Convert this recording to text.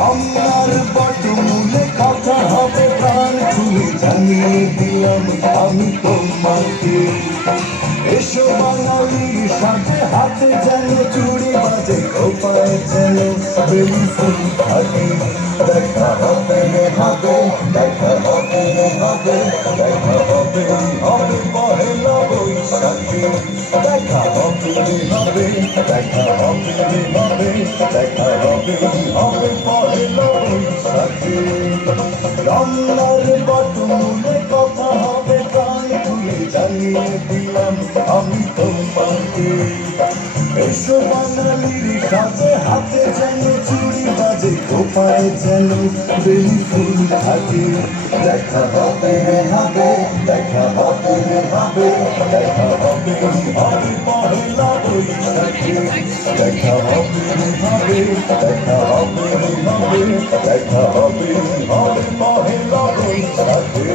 রমনার বটমূলে কথা হবে প্রাণ খুলে জানিয়ে দিলাম আমি তোমাকে। এসো বাঙালির সাথে হাতে যেন চুড়ি বাজে, খোপায় যেন বেলি ফুল থাকে। দেখা হবে হবে, দেখা হবে হবে, দেখা হবে হবে পহেলা বৈশাখে। দেখা হবে হবে, দেখা হবে হবে, দেখা হবে হবে পহেলা বৈশাখে। রমনার বটমূলে কথা হবে প্রাণ খুলে জানিয়ে দিলাম আমি তোমাকে। এসো বাঙালির সাথে হাতে যেন চুড়ি বাজে, খোপায় যেন বেলি ফুল থাকে। দেখা হবে হবে, দেখা হবে হবে, দেখা হবে হবে পহেলা বৈশাখে। দেখা হবে হবে, দেখা হবে হবে, দেখা হবে হবে পহেলা বৈশাখে।